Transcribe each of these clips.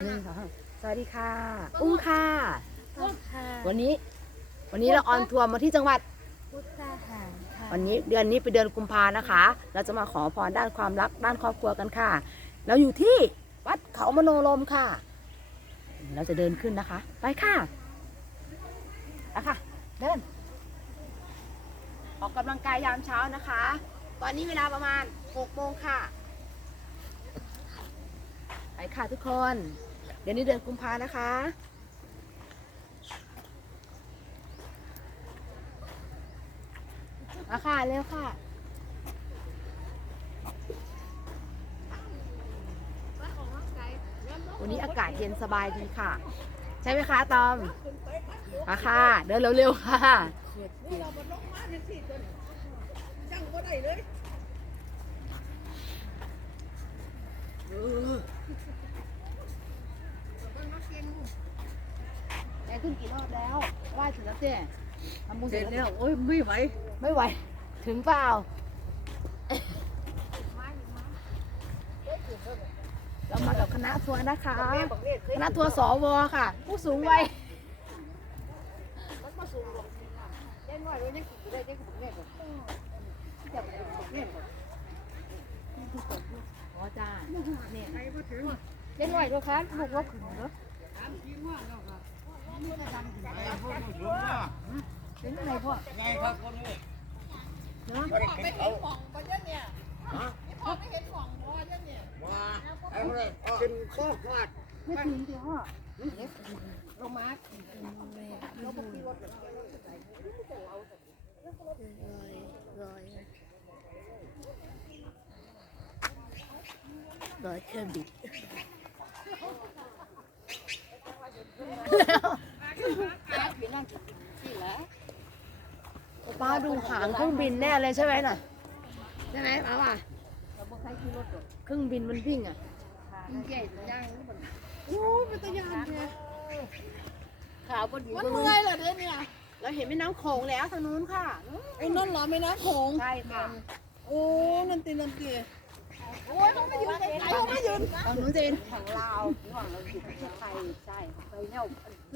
หนึ่งสองสวัสดีค่ะ อุ้งค่ะ ค่ะวันนี้ วันนี้เราออนทัวร์มาที่จังหวัด พุทธาหารค่ะวันนี้เดือนนี้เป็นเดือนกุมภานะคะ เราจะมาขอพรด้านความรักด้านครอบครัวกันค่ะ เราอยู่ที่วัดเขามโนลมค่ะ เราจะเดินขึ้นนะคะ ไปค่ะไปค่ะ เดิน ออกกำลังกายยามเช้านะคะ ตอนนี้เวลาประมาณ6โมงค่ะ ไปค่ะทุกคน เดี๋ยวนี้เดือนกุมภานะคะ มาค่ะเร็วค่ะ วันนี้อากาศเย็นสบายดีค่ะ ใช่ไหมคะตอม มาค่ะ เดินเร็วๆค่ะแขึ้นกี่รอบแล้วไหว้ถึงแล้วเจ๊ทำบุญเสเสร็ร็จจแล้แล้ววโอ้ยไม่ไหวไม่ไหว ถึงเปล่า เรามากับคณะทัวร์นะคะ คณะทัวร์สวค่ะ ผู้สูงวัยอ๋อจ้าเนี่ยเล่นไหวด้วยครับลูกว่าขึงเนอะ เป็นอะไรพ่อไงครับคนนี้เนาะไม่เห็นเขาฮะพ่อไม่เห็นของพ่อเนี่ยมาไอ้คนนี้กินข้าวฟาดไม่ถึงเดียวพ่อลงมาร้อยเครื่องบิน ป้าดูหางเครื่องบินแน่เลยใช่ไหมน่ะใช่ไหมป้าป่ะเครื่องบินมันวิ่งอะใหญ่ย่างโอ้เป็นตะยานเนี่ยขาวบนมันเมื่อยเหรอเด้เนี่ยเราเห็นแม่น้ำโขงแล้วทางนู้นค่ะไอ้นั่นเหรอไม่น้ำโขงใช่ค่ะโอ้นันตีนันตี โอ้ยเขาไม่ยืนไกลเขาไม่ยืนทางนู้นจะเป็นของลาวฝั่งเราอยู่ประเทศไทยใช่ไปเนี่ย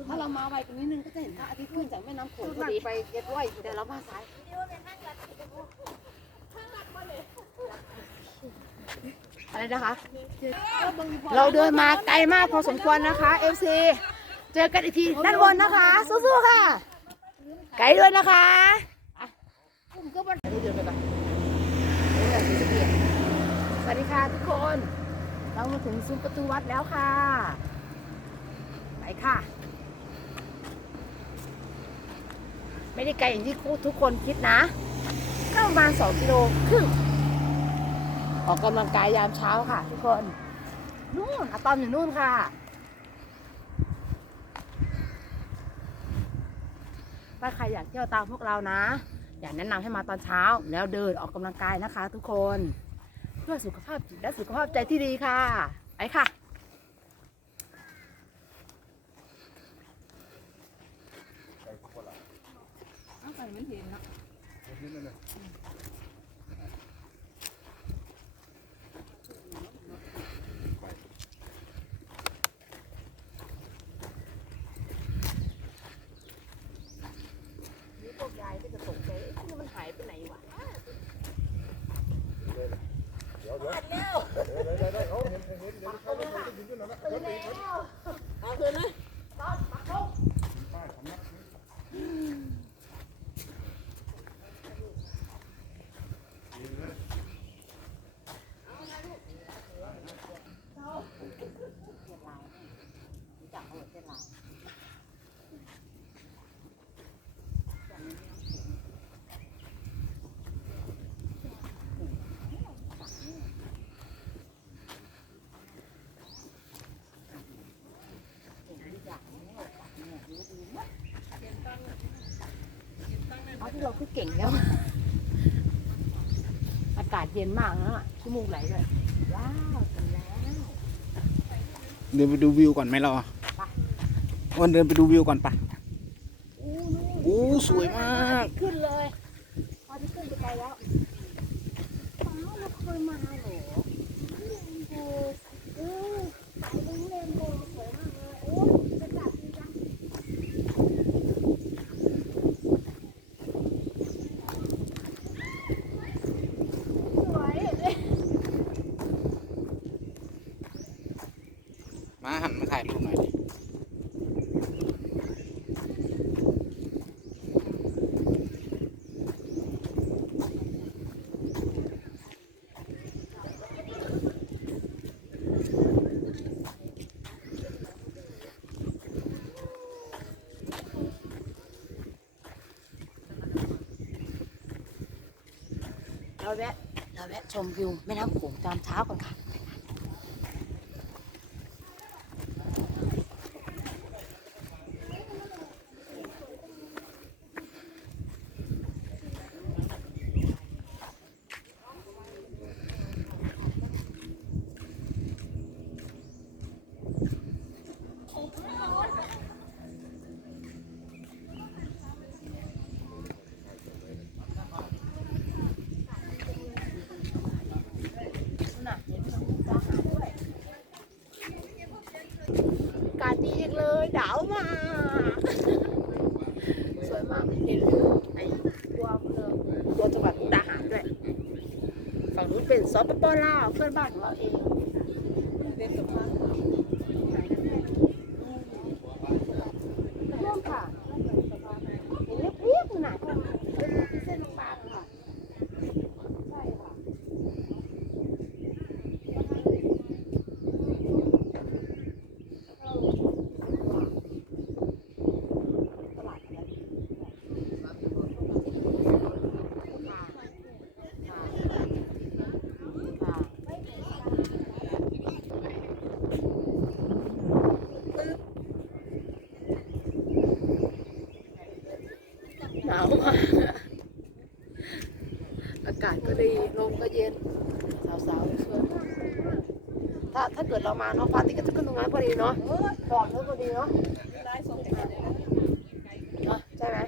ถ้าเรามาไวกว่านี้นึงก็จะเห็นพระอาทิตย์ขึ้นจากแม่น้ำโขงพอดีไปเย็ดว้แต่เรามาซ้ายอะไรนะคะ เราเดินมาไกลมากพอสมควรนะคะ FC เจอกันอีกทีด้านบนนะคะ สู้ๆค่ะ ไกลด้วยนะคะอะอุ้มก็มันเดินไปก่อนเดินไปสีสะเกษส วัสดีค่ะทุกคน เรามาถึงซุ้มประตูวัดแล้วค่ะ ไปค่ะ ไม่ได้ไกลอย่างที่ทุกคนคิดนะก็ประมาณ2กิโลครึ่งออกกำลังกายยามเช้าค่ะ ทุกคน นู่นอะตอมอยู่นู่นค่ะถ้าใครอยากเที่ยวตามพวกเรานะ อยากแนะนำให้มาตอนเช้า แล้วเดินออกกำลังกายนะคะ ทุกคน เพื่อสุขภาพจิตและสุขภาพใจที่ดีค่ะ ไปค่ะไปมันี่พวกยายก็จะตกใจเอ๊ะนี่มันหายไปไหนวะ เอาคืนนะ เอาที่เรา คือเก่งแล้ว อากาศเย็นมากนะขี้มูกไหลเลยว้าวถึงแล้วเดินไปดูวิวก่อนไหมเราอะวันเดินไปดูวิวก่อนปะอู้นู่นโอ้สวยมาก ขึ้นเลยพอที่ขึ้นไปไกลแล้วป้าเราเคยมาเหรอเรนโบว์เออไปตรงเรนโบว์ส มาหันมาถ่ายรูปหน่อยดิ เรา แวะเราแวะชมวิวแม่น้ำโขงตามเช้าก่อนค่ะเห็นมันฟ้าหาด้วยอากาศดีจังเลยดาวมากสวยมากเห็นไอ้ตัวเมืองตัวจังหวัดมุกดาหารด้วย ฝั่งนู้นเป็นสปปลาวเพื่อนบ้านของเราเองเป็นสะพานร่วมค่ะเห็นเรียบๆน่ะเป็นเส้นบางๆค่ะ ใช่ค่ะ ตลาดอะไรค่ะค่ะค่ะหนาวมากอากาศก็ดี ลม ก็เย็นสาวๆสวยถ้าถ้าเกิดเรามาเนาะปาร์ตี้ก็จะขึ้นตรงนั้นพอดีเนาะก่อนแล้วพอดีเนาะ เนาะใช่ไหม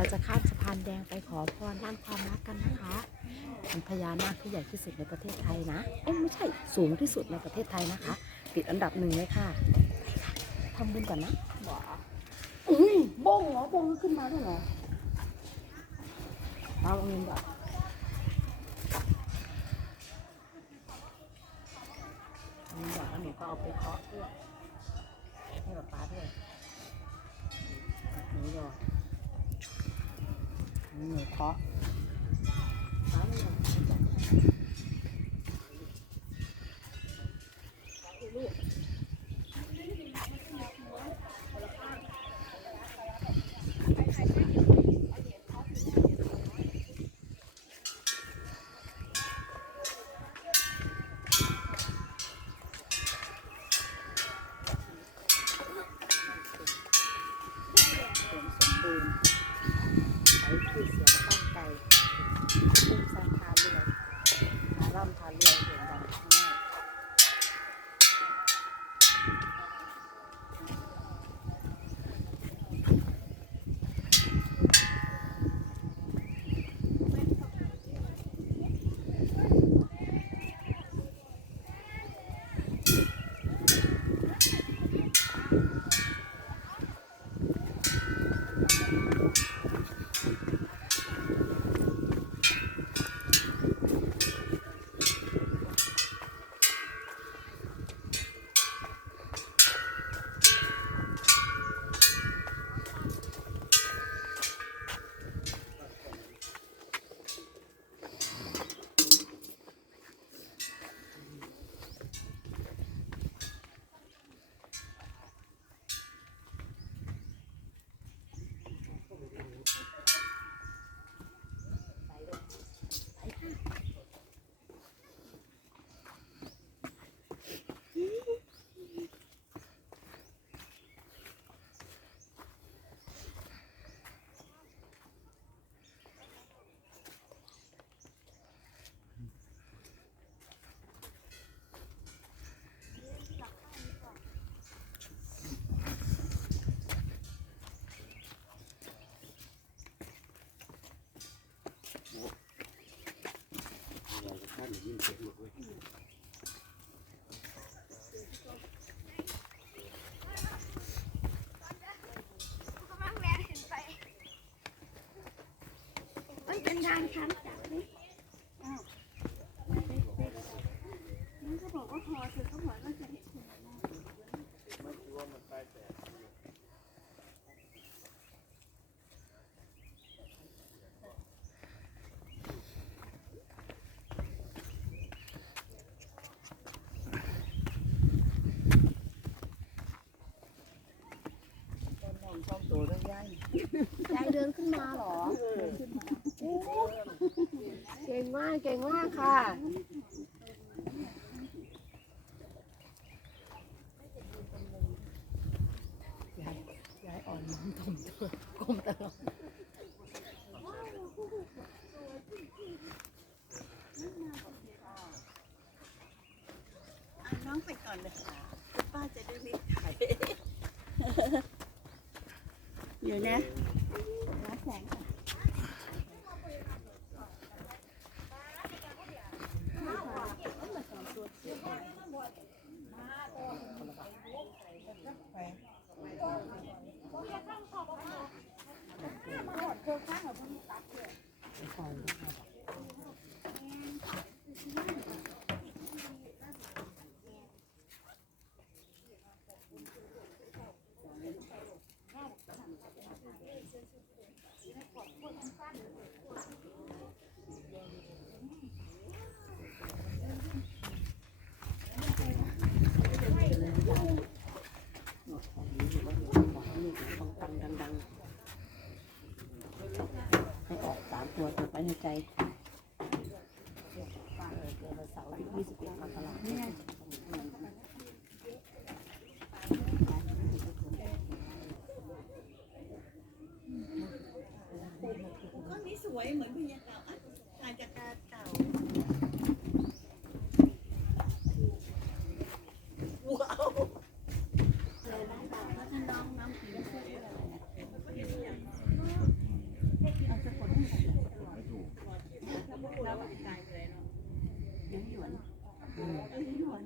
เราจะข้ามสะพานแดงไปขอพรด้านความรักกันนะคะเป็นพญานาคที่ใหญ่ที่สุดในประเทศไทยนะเอ้ยไม่ใช่สูงที่สุดในประเทศไทยนะคะ ติดอันดับหนึ่งเลยค่ะทำบุญก่อนนะบ้าอุ้ยบ้งเหรอบ้งขึ้นมาด้วยเหรอเอาเงินก่อนเงินก่อนแล้วหนูก็เอาไปเคาะด้วยให้ป๊าป๊าด้วยหนูรอหนูเคาะ มันเป็นทางชันจันมันก็บอกว่าพอเธอเขาบอกว่าจะเห็น ยายเดินขึ้นมาเหรอ เก่งมาก เก่งมากค่ะ ยายยายอ่อนน้อมถ่อมตัวก้มตลอด น้องไปก่อนเลยค่ะป้าจะได้รีบถ่าย อยู่นะรับแสงก่อน ให้ออกสามตัวตัวไป ในใจเดือนเสาร์ที่ยี่สิบเอ็ดมกราคมก้อนนี้สวยเหมือนพญาเต่าถ่ายจากตาเต่าว้าวยังหยวนยังหยวน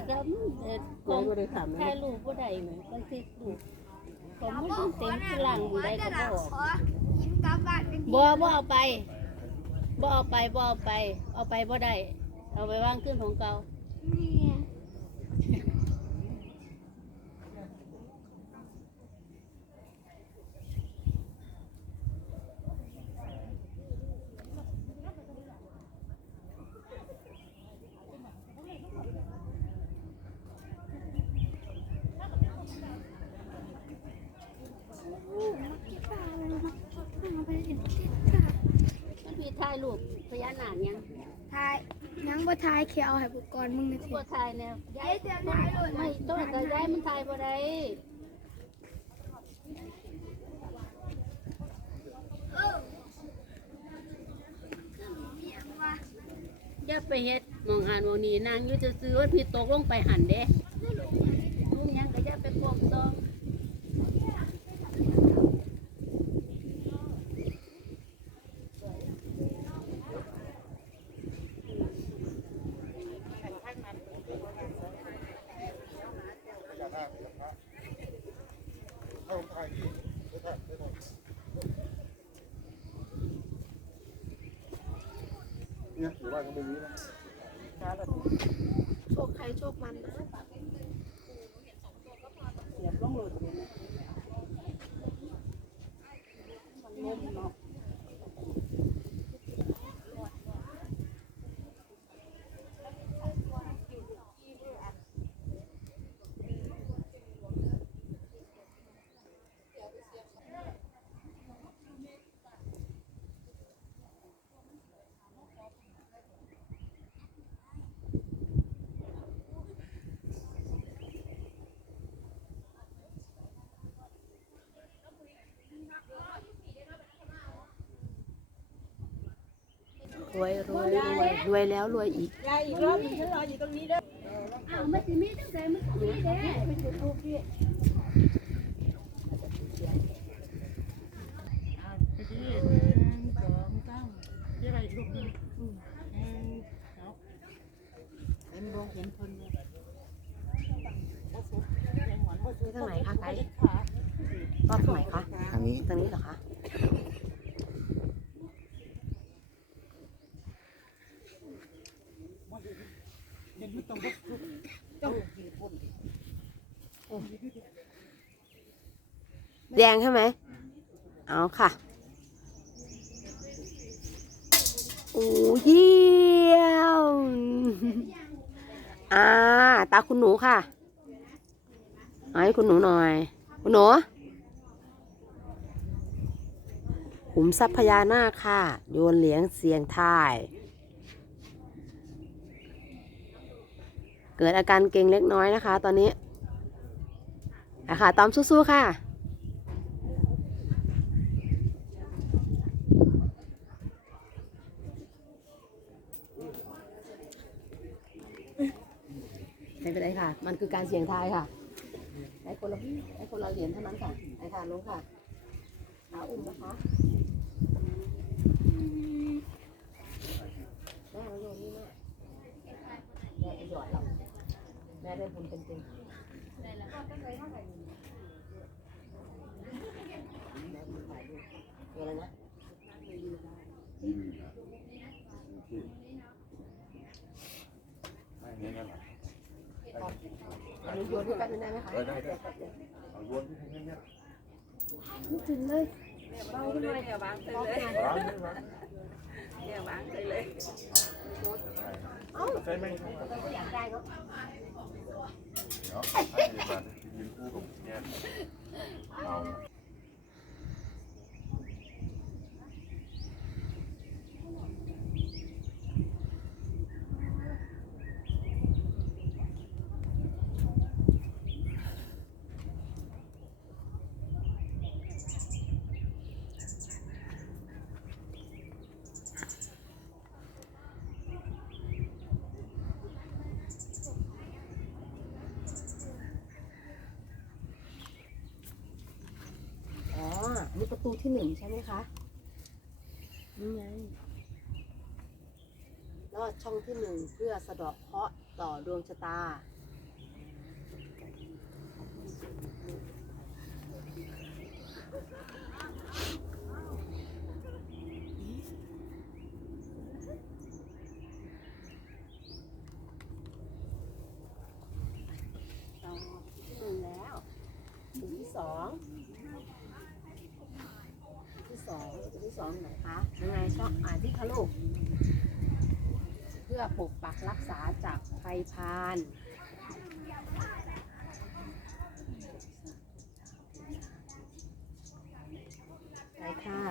แล้วก็เอ่อผมถ่ายรูปบ่ได้เหมือนกันที่รูปผมไม่ต้องเต็มพลังได้ก็บ่บ่บ่เอาไปบ่เอาไปบ่เอาไป เอาไปบ่ได้เอาไปวางขึ้นของเก่า มันมีถ่ายรูปพญานาคยังทายยังบ่ทายเขียวให้บุกกรมึงนะทีบ่ถ่ายแล้วย้ายจะถ่ายรูปไม่ต้นก็ย้ายมันถ่ายบ่ได้อย่าไปเฮ็ดมองอ่านมองนี่นางอยู่ซื่อๆว่าพี่ตกลงไปหันเด้ เนี่ยอยู่บ้านก็เป็นอย่างนี้นะโชคใครโชคมันนะเสียบล่องหลุดเลยนะ รวยรวยรวยรวยแล้วรวยอีกยายอีกรอบหนึงฉันรออยู่ตรงนี้เด้ออ้าวมันสิมีจังไดมันสิมีเด้ไปจุดทูบพี่เห็นบงเห็นคนเนี่ยนี่ทางไหนคะไกด์รอบทางไหนคะ ทางนี้ ทางนี้เหรอคะ แดงใช่ไหมเอาค่ะโอ้เยี่ยมอ่า ตาคุณหนูค่ะเอาให้คุณหนูหน่อย คุณหนูขุมทรัพย์พญานาคค่ะ โยนเหรียญเสียงทาย เกิดอาการเกร็งเล็กน้อยนะคะ ตอนนี้อะค่ะตอมสู้ๆค่ะไม่เป็นไรค่ะ มันคือการเสี่ยงทายค่ะได้คนละได้คนละเหรียญเท่านั้นค่ะได้ค่ะลงค่ะเอาอุ้มนะคะแม่มาโยนนี่แม่แม่ไปหยอดเรา แม่ได้บุญเต็มๆแม่บุญถ่ายรูปเดี๋ยวอะไรนะไม่เงี้ยนั่นแหละอันนี้โยนให้แป๊บนึงได้ไหมคะได้ได้เอาโยนให้เงี้ยไม่ถึงเลยเบาขึ้นเลยอย่าววางเลยวางไม่วางอย่าวางเลยเลยใช่ไหมอยากได้เนา เนาะให้มายืนคู่กับเนี่ยเอา อ๋ออันนี้ประตูที่หนึ่ง ใช่ไหมคะ นี่ไงลอดช่องที่หนึ่งเพื่อสะเดาะเคราะห์ต่อดวงชะตา ต่อที่หนึ่งแล้วถึงที่สองที่สองจุดที่ สองไหนคะยังไงช่องอ่านที่คะลูกเพื่อปกปักรักษาจากภัยพานไปค่ะ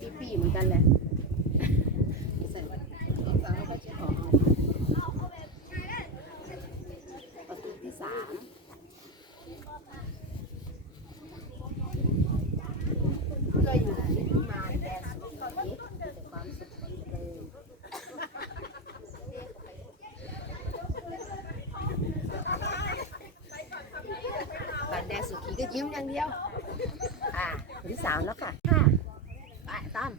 ปีปีๆเหมือนกันแหละใส่สองสามแล้วก็เช็ดออกเอาประตูที่สามเพื่ออยู่ในนานแดนสุขก็คิดมีแต่ความสุขความเจริญบันแดนสุขีก็ยิ้ม อย่างเดียว อ่าคนที่สามแล้วค่ะค่ะไปตั้ม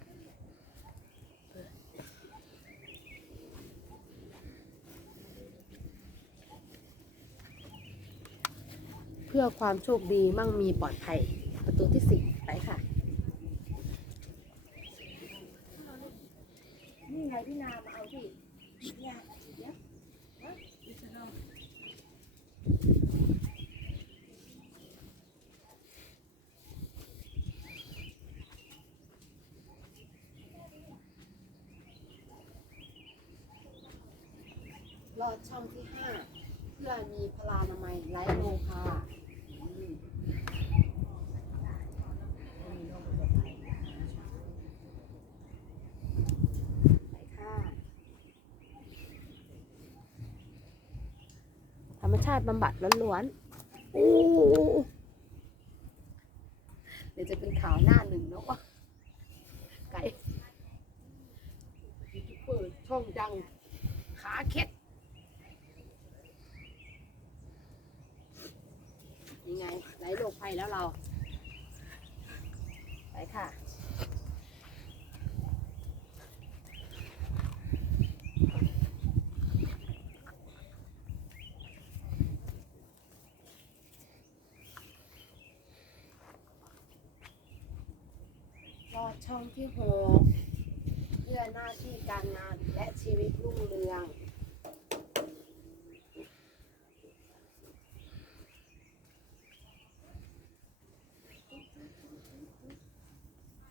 เพื่อความโชคดีมั่งมีปลอดภัย ประตูที่สิบไปค่ะ ลอดช่องที่ห้าเพื่อมีพลานามัยไร้โลค่ะธรรมชาติบำบัดล้วนๆเดี๋ยวจะเป็นข่าวหน้าหนึ่งแล้วว่าไก่ยูทูบเบอร์ช่องดัง ขาเข็ดยังไงไร้โรคภัยแล้วเรา ไปค่ะ ร อดช่องที่หกเพื่อหน้าที่การงานและชีวิตรุ่งเรือง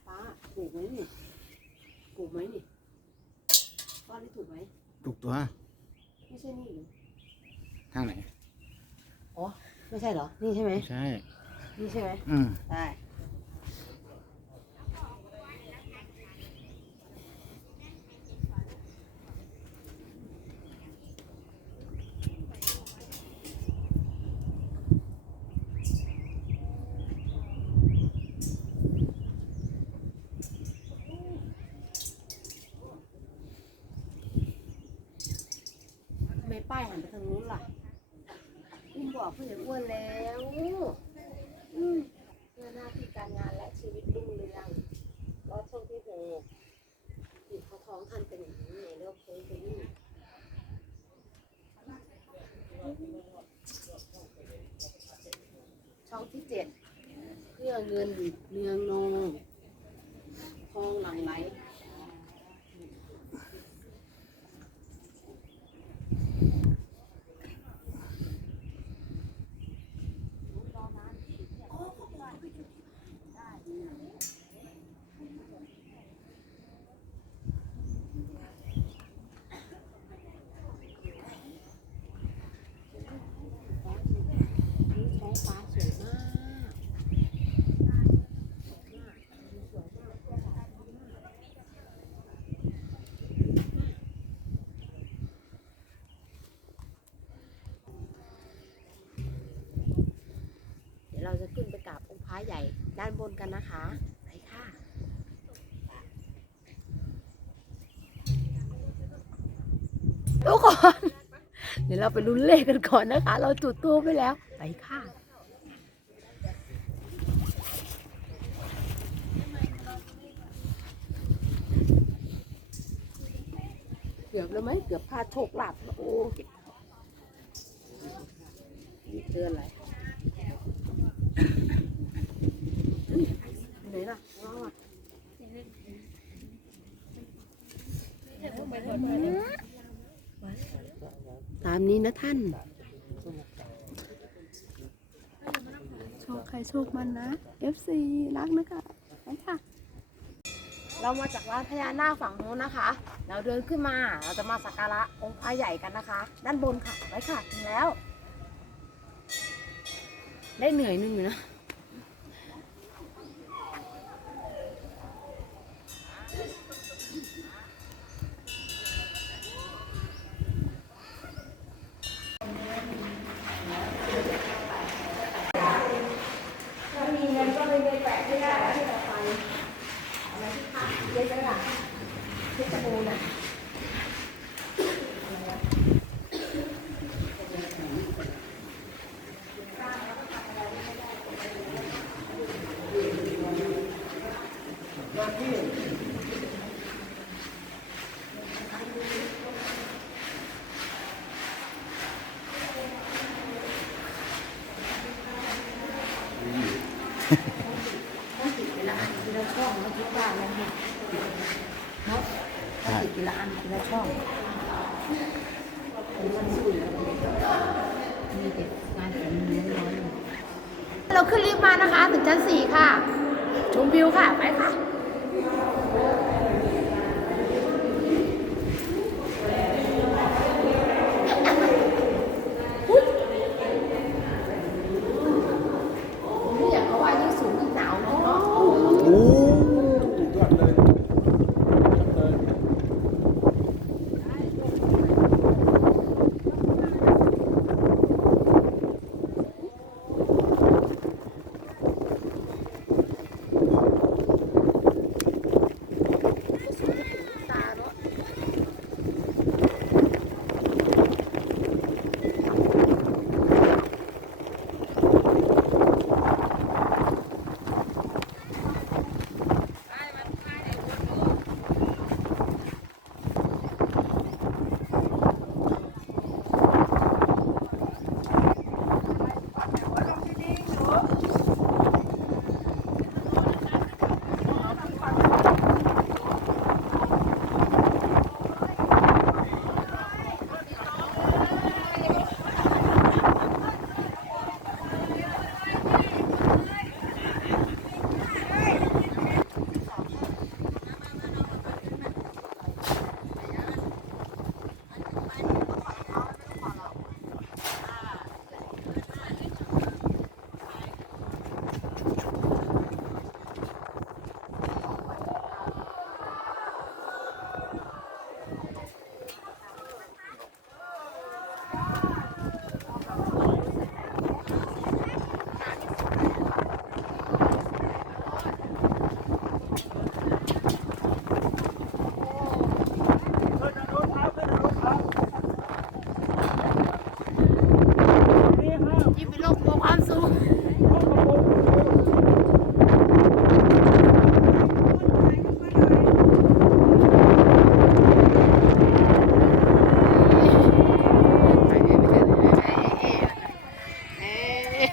ป้าถูกไหมนี่ถูกไหมนี่ก้อนนี้ถูกไหมถูกตัว ไม่ใช่นี่หรือทางไหน อ๋อ ไม่ใช่เหรอ นี่ใช่ไหม ไม่ใช่ นี่ใช่ไหมอืม ได้ ป้ายหันไปทางนู้นล่ะอุ้มบอกเพื่อนอ้วนแล้วอืมเพื่อหน้าที่การงานและชีวิตรุ่งเรืองรอดช่องที่หกติดเขาท้องทันเป็นอย่างนี้ไงเลือกโค้งไปนี่ช่องที่เจ็ดเพื่อเงินเนืองนองทองหลังไหล นี่ท้องฟ้าสวยมากเดี๋ยวเราจะขึ้นไปกราบองค์พระใหญ่ด้านบนกันนะคะ ไปค่ะ ทุกคน เดี๋ยวเราไปลุ้นเลขกันก่อนนะคะ เราจุดตู้ไปแล้ว ไปค่ะเกือบแล้วไหมเกือบพลาดโชคลาภโอ้เก็บนี่เตือนอะไรไหนล่ะว้าวอะ ตามนี้นะท่าน โชคใครโชคมันนะ FC รักนะคะไปค่ะ เรามาจากร้านพญานาคฝั่งนู้นนะคะ เราเดินขึ้นมา เราจะมาสักการะองค์พระใหญ่กันนะคะ ด้านบนค่ะ ไว้ค่ะถึงแล้ว ได้เหนื่อยนึงอยู่นะ ใช่ ทีละอันทีละช่องมีเด็กงานแต่มีน้อยเราขึ้นลิฟต์มานะคะ ถึงชั้นสี่ค่ะ ชมวิวค่ะ ไปค่ะ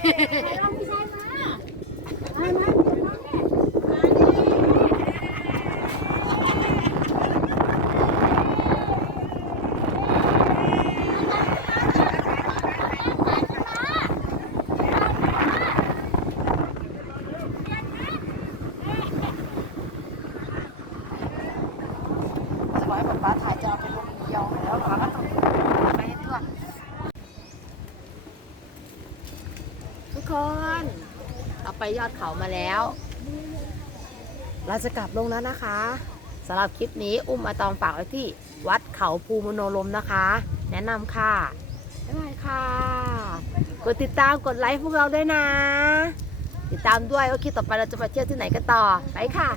ไม่ใช่มาไม่ไม่ ดเขามาแล้ว เราจะกลับลงแล้วนะคะสำหรับคลิปนี้อุ้มมาตอมฝากไว้ที่วัดเขาภูมโนลมนะคะ แนะนำค่ะบ๊ายบายค่ะ กดติดตามกดไลค์พวกเราด้วยนะ ติดตามด้วยว่าคลิปต่อไปเราจะไปเที่ยวที่ไหนกันต่อไปค่ะ